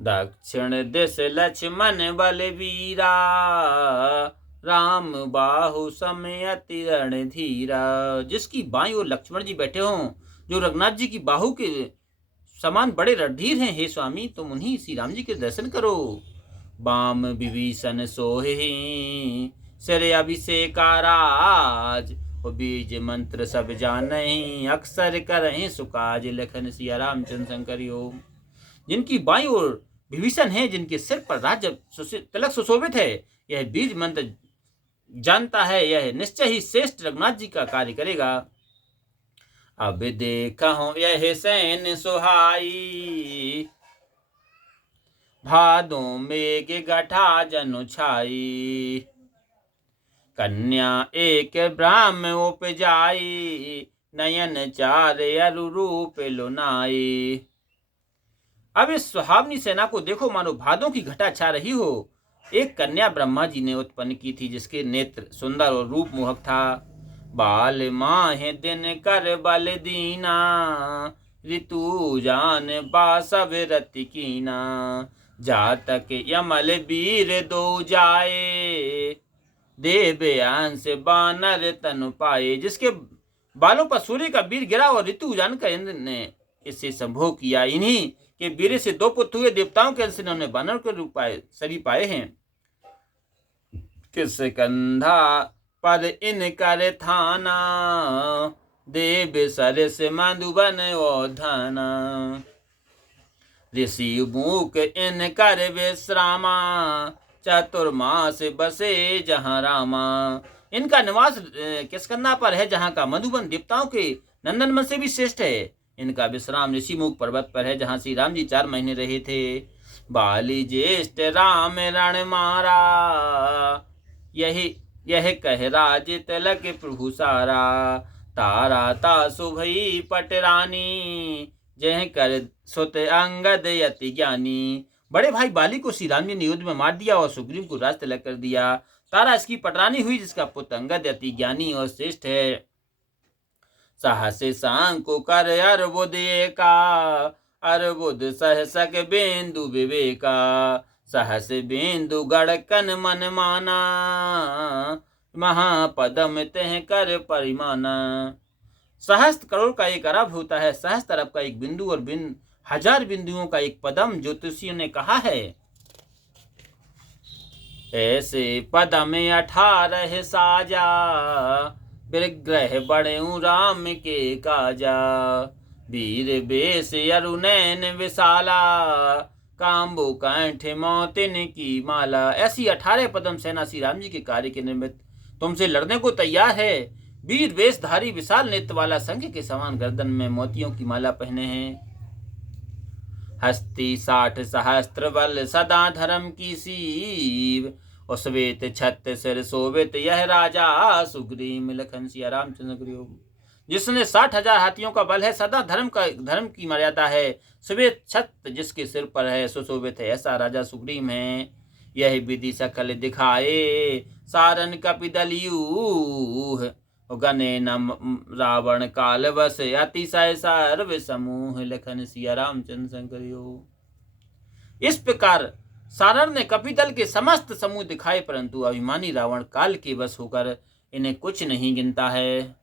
दक्षिण दिश लक्ष्मण बलवीरा, राम बाहु समयति रणधीरा। जिसकी बाईं ओर लक्ष्मण जी बैठे हों, जो रघुनाथ जी की बाहु के समान बड़े रणधीर हैं, हे स्वामी तुम उन्हीं श्री राम जी के दर्शन करो। बाम विभीषण सोहे, सिर अभिषेका राज, बीज मंत्र सब जानहि, अक्षर करहि सुकाज। लखन सिया रामचंद्र शंकर ओम। जिनकी बाईं ओर विभीषण है, जिनके सिर पर राज्य तिलक सुशोभित है, यह बीज मंत्र जानता है, यह निश्चय ही श्रेष्ठ रघुनाथ जी का कार्य करेगा। अब देखहु यह सैन सुहाई, भादो मेघ गठा जनु छाई। कन्या एक ब्राह्म उपजाई, नयन चार अरु रूप लुनाई। अब इस सुहावनी सेना को देखो, मानो भादों की घटा छा रही हो। एक कन्या ब्रह्मा जी ने उत्पन्न की थी, जिसके नेत्र सुंदर और रूप मोहक था। बाल माहे दिन कर बल दीना, ऋतु जान बासव रति कीना। जातक यमल वीर दो जाए, देवयांश बानर तनु पाए। जिसके बालों पर सूर्य का वीर गिरा और ऋतु जानकर इंद्र ने इससे संभोग किया। इन्हीं के वीर से दो पुत्र हुए, देवताओं के अंश ने उन्हें बानर के रूप पाए शरीर पाए हैं। किस कंधा पर इन कर थाना, देव सरस मधुबन ओधाना। ऋषि मूक इन कर विश्रामा, चतुर्मास बसे जहाँ रामा। इनका निवास किसकंधा पर है, जहाँ का मधुबन देवताओं के नंदन वन से भी श्रेष्ठ है। इनका विश्राम ऋषिमुख पर्वत पर है, जहाँ श्री राम जी 4 महीने रहे थे। बाली ज्येष्ठ राम रण मारा, यह कह राज तिलक प्रभु सारा। तारा तासु भई पटरानी, जह कर सुत अंगद यति ज्ञानी। बड़े भाई बाली को श्री राम जी ने युद्ध में मार दिया और सुग्रीव को राज तिलक कर दिया। तारा इसकी पटरानी हुई, जिसका पुत्र अंगद अति ज्ञानी और श्रेष्ठ है। सहस सांको कर अर्बुद एका, अर्बुद सहसक बिंदु विवेका। सहस बिंदु गड़कन मन माना, महापदम तह कर परिमाना। सहस्त्र करोड़ का एक अरब होता है, सहस्त्र अरब का एक बिंदु, और 1000 बिंदुओं का एक पदम, ज्योतिषियों ने कहा है। ऐसे पदम 18 साजा, विग्रह बड़ेऊ राम के काजा। वीर बेस अरुनैन विशाला, काम्बु कंठ मोतिन की माला। ऐसी 18 पदम सेना श्री राम जी के कार्य के निमित्त तुमसे लड़ने को तैयार है। वीर वेशधारी विशाल नेत्र वाला, शंख के समान गर्दन में मोतियों की माला पहने हैं। हस्ती 60 सहस्त्र बल, सदा धर्म की सीव। और श्वेत छत्र सिर शोभित, यह राजा सुग्रीव। लखन सिया रामचंद्र। जिसने 60,000 हाथियों का बल है, सदा धर्म की मर्यादा है, श्वेत छत्र जिसके सिर पर है, सुशोभित है, ऐसा राजा सुग्रीव है। यह विधि सकल दिखाए, सारन कपिदलयूह। गने न रावण काल बस, अतिशय सर्व समूह। लखन सिया रामचंद्र शंकर। इस प्रकार सारण ने कपिदल के समस्त समूह दिखाए, परंतु अभिमानी रावण काल के वश होकर इन्हें कुछ नहीं गिनता है।